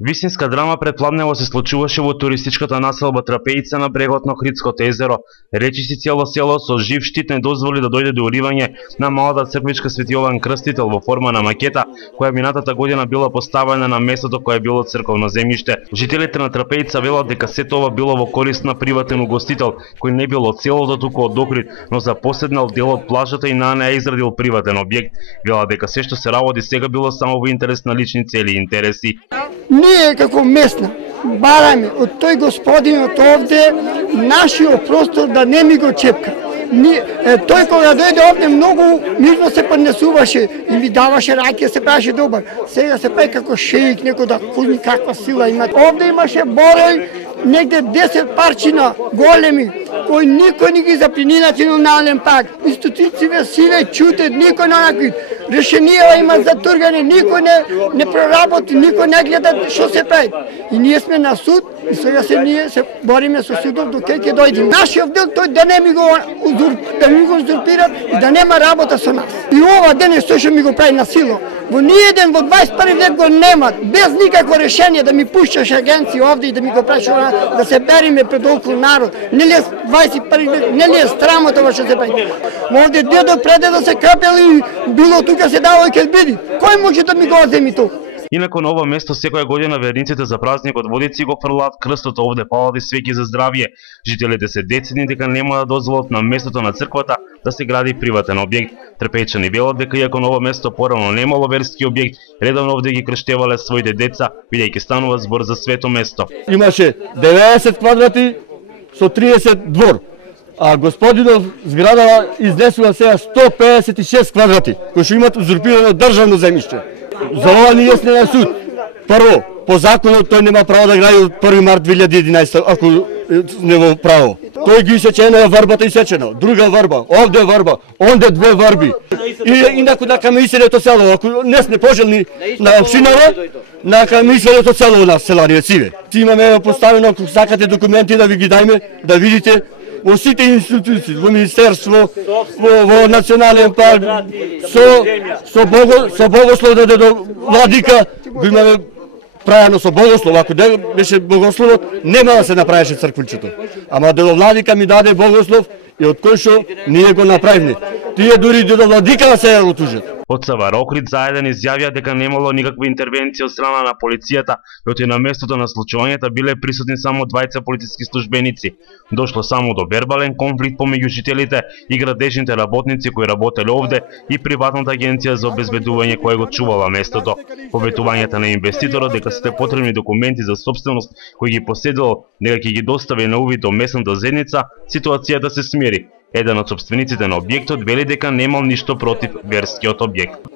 Вистинска драма предпладнево се случуваше во туристичката населба Трапеица на брегот на Охридското езеро. Речиси цело село со жив штит не дозволи да дојде до уривање на малата црквичка Свети Јован Крстител во форма на макета, која минатата година била поставена на местото кое било црковно земјиште. Жителите на Трапеица велат дека сето ова било во корист на приватен угостител, кој не бил од селото туку од Охрид, но запоседнал дел од плажата и на неа изградил приватен објект. Велат дека се што се работи сега било само во интерес на лични цели и интереси. Ние како местна бараме од тој господинот овде нашиот простор да не ми го чепка. Тој кога дојде овде многу мирно се поднесуваше и ми даваше раке, се правеше добар. Сега се прави како шеик, некој да кузни каква сила има. Овде имаше борој, негде 10 парчина големи, кои никој не ги заприни национален парк. Институции силе чуте, никој не онакви. Решенија има за тургање, никој не проработи, никој не гледа што се прави. И ние сме на суд, и сега ние се бориме со судов до кај ќе дојдеме. Нашиот дел тој да не ми го узурпират и да нема работа со нас. И ова денес тој што ми го прави на сила. Во ниеден во 21 век го нема, без никакво решение да ми пушташ агенција овде и да ми го правиш да се бериме пред околу народ. Не ли 21 век, не ли е срамота ова што се прави. Овде дедо предедо се крапели, било тука се дало и ќе биде. Кој може да ми го одземи тоа? Инаку на ова место секоја година верниците за празникот водици го фрлаат крстот, овде палат и свеќи за здравје. Жителите се децидни дека нема да дозволат на местото на црквата да се гради приватен објект. Трпејчани велат дека иако на ова место порано немало верски објект, редовно овде ги крштевале своите деца, бидејќи станува збор за свето место. Имаше 90 квадрати со 30 двор, а господинов зградава изнесува сега 156 квадрати, кои што имат узурпирано државно земјиште. За ова ние сме на суд. Прво, по законот тој нема право да гради од 1 март 2011, ако нема право. Тој ги исечена врбата исечена, друга врба, овде врба, онде две врби. И инаку на камисијето село, ако не сме пожелни на општинава, на камисијето село на селање Циве. Ти имаме поставено, ако сакате документи да ви ги дајме, да видите во сите институции, во министерство, во национален парк, со богослов да до владика, го имаме правено со богослов. Ако не беше богословот, нема да се направеше црквичето. Ама до владика ми даде богослов и од кој што ние го направивме. Тие дури до владика да се го тужат. Од СВР Охрид заеден изјавија дека немало никаква интервенција од страна на полицијата, и на местото на случувањата биле присутни само двајца полициски службеници. Дошло само до вербален конфликт помеѓу жителите и градежните работници кои работеле овде и приватната агенција за обезбедување која го чувала местото. Поветувањата на инвеститорот дека сите потребни документи за сопственост кои ги поседувал дека ќе ги достави на увид до местната заедница, ситуацијата се смири. Еден од сопствениците на објектот вели дека немал ништо против верскиот објект.